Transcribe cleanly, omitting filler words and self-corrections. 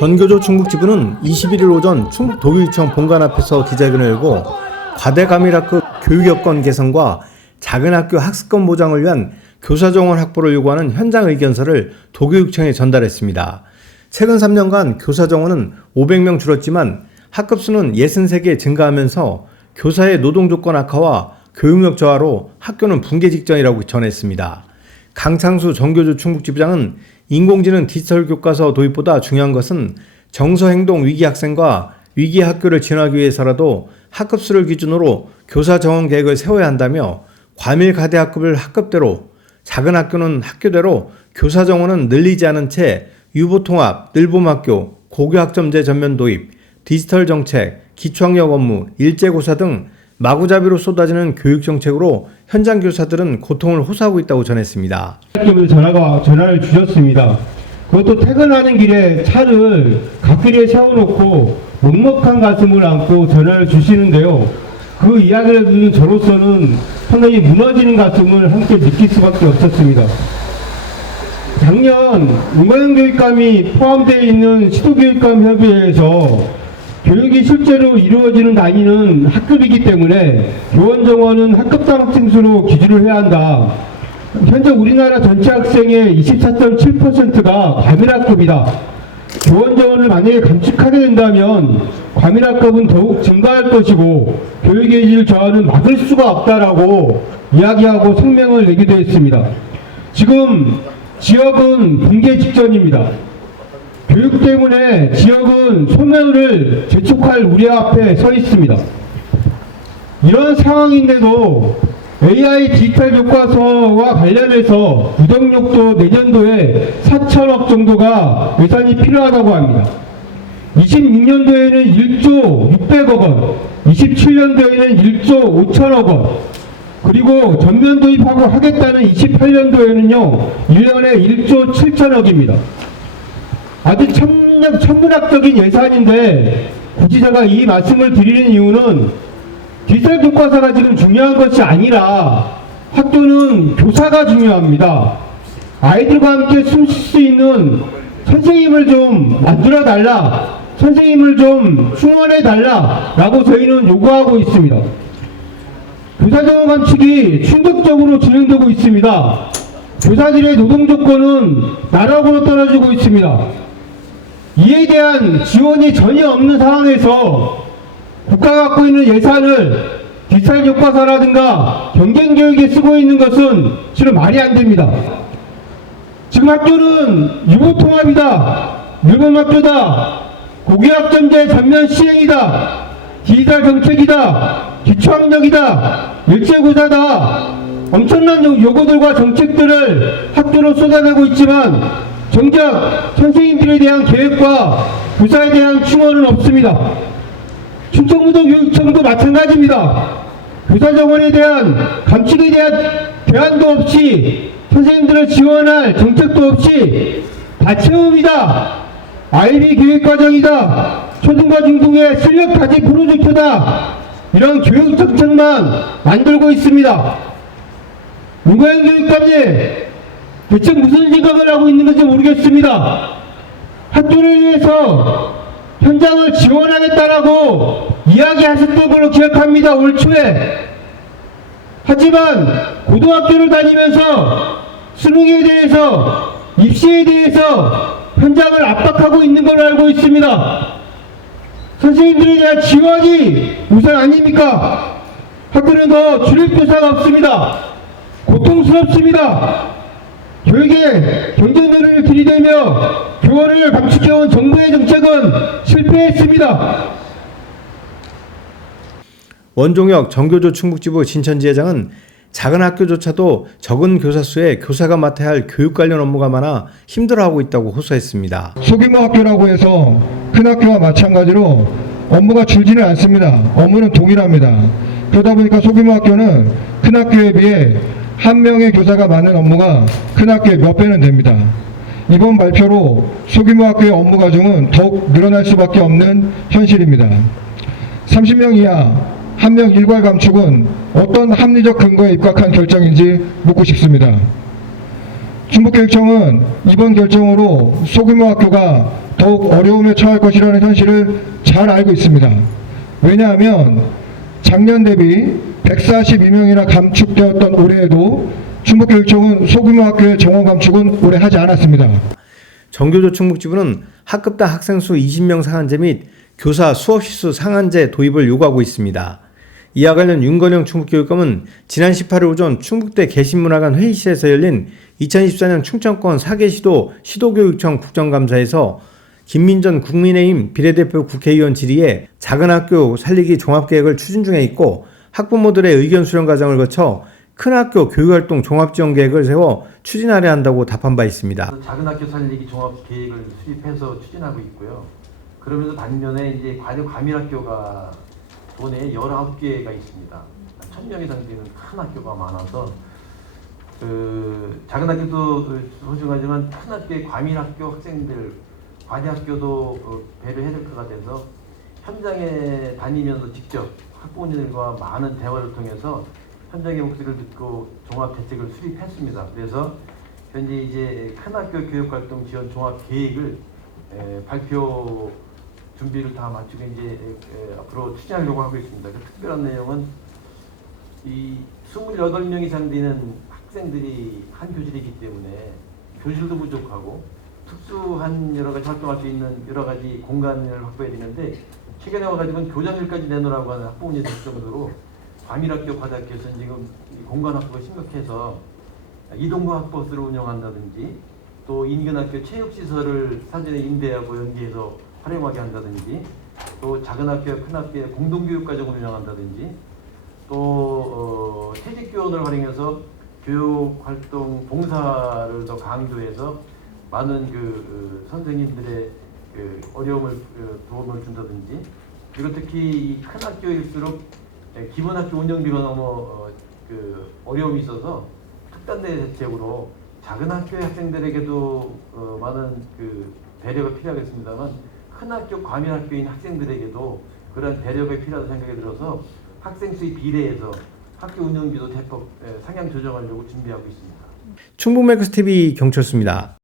전교조 충북지부는 21일 오전 충북도교육청 본관 앞에서 기자회견을 열고 과대 과밀학급 교육 여건 개선과 작은 학교 학습권 보장을 위한 교사 정원 확보를 요구하는 현장 의견서를 도교육청에 전달했습니다. 최근 3년간 교사 정원은 500명 줄었지만 학급 수는 63개 증가하면서 교사의 노동 조건 악화와 교육력 저하로 학교는 붕괴 직전이라고 전했습니다. 강창수 전교조 충북지부장은 인공지능 디지털 교과서 도입보다 중요한 것은 정서행동 위기 학생과 위기 학교를 지원하기 위해서라도 학급 수를 기준으로 교사 정원 계획을 세워야 한다며 과밀 과대 학급을 학급대로, 작은 학교는 학교대로, 교사 정원은 늘리지 않은 채 유보통합, 늘봄학교, 고교학점제 전면 도입, 디지털 정책, 기초학력 업무, 일제고사 등 마구잡이로 쏟아지는 교육정책으로 현장 교사들은 고통을 호소하고 있다고 전했습니다. 전화를 주셨습니다. 그것도 퇴근하는 길에 차를 갓길에 세워놓고 먹먹한 가슴을 안고 전화를 주시는데요. 그 이야기를 듣는 저로서는 상당히 무너지는 가슴을 함께 느낄 수밖에 없었습니다. 작년 문과교육감이 포함되어 있는 시도교육감협의회에서 교육이 실제로 이루어지는 단위는 학급이기 때문에 교원 정원은 학급당 학생 수로 기준을 해야 한다. 현재 우리나라 전체 학생의 24.7%가 과밀학급이다. 교원 정원을 만약에 감축하게 된다면 과밀학급은 더욱 증가할 것이고 교육의 질 저하는 막을 수가 없다라고 이야기하고 성명을 내기도 했습니다. 지금 지역은 붕괴 직전입니다. 교육 때문에 지역은 소멸을 재촉할 우려 앞에 서 있습니다. 이런 상황인데도 AI 디지털 교과서와 관련해서 구독력도 내년도에 4천억 정도가 예산이 필요하다고 합니다. 26년도에는 1조 600억 원, 27년도에는 1조 5천억 원, 그리고 전면 도입하고 하겠다는 28년도에는요 1년에 1조 7천억입니다. 아주 천문학적인 예산인데 굳이 제가 이 말씀을 드리는 이유는 디지털 교과서가 지금 중요한 것이 아니라 학교는 교사가 중요합니다. 아이들과 함께 숨 쉴 수 있는 선생님을 좀 만들어 달라, 선생님을 좀 충원해 달라 라고 저희는 요구하고 있습니다. 교사 정원 감축이 충격적으로 진행되고 있습니다. 교사들의 노동 조건은 나락으로 떨어지고 있습니다. 이에 대한 지원이 전혀 없는 상황에서 국가가 갖고 있는 예산을 디지털 교과서라든가 경쟁교육에 쓰고 있는 것은 실은 말이 안 됩니다. 지금 학교는 유보통합이다, 늘봄학교다, 고교학점제 전면 시행이다, 디지털 정책이다, 기초학력이다, 일제고사다, 엄청난 요구들과 정책들을 학교로 쏟아내고 있지만 정작 선생님들에 대한 계획과 교사에 대한 충원은 없습니다. 충청북도 교육청도 마찬가지입니다. 교사 정원에 대한 감축에 대한 대안도 없이 선생님들을 지원할 정책도 없이 다채움이다, IB 교육과정이다, 초등과 중등의 실력 가지 프로젝트다, 이런 교육 정책만 만들고 있습니다. 문과형 교육감님, 대체 무슨 생각을 하고 있는 건지 모르겠습니다. 학교를 위해서 현장을 지원하겠다라고 이야기하셨던 걸로 기억합니다. 올 초에. 하지만 고등학교를 다니면서 수능에 대해서, 입시에 대해서 현장을 압박하고 있는 걸로 알고 있습니다. 선생님들에 대한 지원이 우선 아닙니까? 학교는 더 주력교사가 없습니다. 고통스럽습니다. 교육에 경쟁률을 들이대며 교원을 감축해온 정부의 정책은 실패했습니다. 원종혁 전교조 충북지부 진천지회장은 작은 학교조차도 적은 교사 수에 교사가 맡아야 할 교육 관련 업무가 많아 힘들어하고 있다고 호소했습니다. 소규모 학교라고 해서 큰 학교와 마찬가지로 업무가 줄지는 않습니다. 업무는 동일합니다. 그러다 보니까 소규모 학교는 큰 학교에 비해 한 명의 교사가 많은 업무가 큰 학교의 몇 배는 됩니다. 이번 발표로 소규모 학교의 업무 과중은 더욱 늘어날 수밖에 없는 현실입니다. 30명 이하, 1명 일괄 감축은 어떤 합리적 근거에 입각한 결정인지 묻고 싶습니다. 충북교육청은 이번 결정으로 소규모 학교가 더욱 어려움에 처할 것이라는 현실을 잘 알고 있습니다. 왜냐하면 작년 대비 142명이나 감축되었던 올해에도 충북교육청은 소규모 학교의 정원 감축은 올해 하지 않았습니다. 정교조 충북지부는 학급당 학생 수 20명 상한제 및 교사 수업 시수 상한제 도입을 요구하고 있습니다. 이와 관련 윤건영 충북교육감은 지난 18일 오전 충북대 개신문화관 회의실에서 열린 2024년 충청권 4개 시도 시도교육청 국정감사에서 김민전 국민의힘 비례대표 국회의원 질의에 작은 학교 살리기 종합계획을 추진 중에 있고 학부모들의 의견 수렴 과정을 거쳐 큰 학교 교육활동 종합지원계획을 세워 추진하려 한다고 답한 바 있습니다. 작은 학교 살리기 종합계획을 수립해서 추진하고 있고요. 그러면서 반면에 이제 과밀학교가 도내에 19개가 있습니다. 1000명 이상 되는 큰 학교가 많아서 작은 학교도 소중하지만 큰 학교의 과밀학교 학생들 과대학교도 배려해야 될 것 같아서 현장에 다니면서 직접 학부모님들과 많은 대화를 통해서 현장의 목소리를 듣고 종합 대책을 수립했습니다. 그래서 현재 이제 큰 학교 교육활동 지원 종합 계획을 발표 준비를 다 마치고 이제 앞으로 추진하려고 하고 있습니다. 그 특별한 내용은 이 28명 이상 되는 학생들이 한 교실이기 때문에 교실도 부족하고 특수한 여러 가지 활동할 수 있는 여러 가지 공간을 확보해야 되는데 최근에 와가지고는 교장실까지 내놓으라고 하는 학부모님이 될 정도로 과밀학교, 과대학교에서는 지금 공간 확보가 심각해서 이동과 학버스를 운영한다든지 또 인근학교 체육시설을 사전에 임대하고 연계해서 활용하게 한다든지 또 작은 학교, 큰 학교에 공동교육과정을 운영한다든지 또 퇴직교원을 활용해서 교육활동 봉사를 더 강조해서 많은 선생님들의 어려움을 도움을 준다든지 그리고 특히 큰 학교일수록 기본 학교 운영비가 너무 어려움이 있어서 특단대 대책으로 작은 학교의 학생들에게도 많은 배려가 필요하겠습니다만 큰 학교, 과밀학교인 학생들에게도 그런 배려가 필요하다는 생각이 들어서 학생 수에 비례해서 학교 운영비도 대폭 상향 조정하려고 준비하고 있습니다. 충북매크스TV 경철수입니다.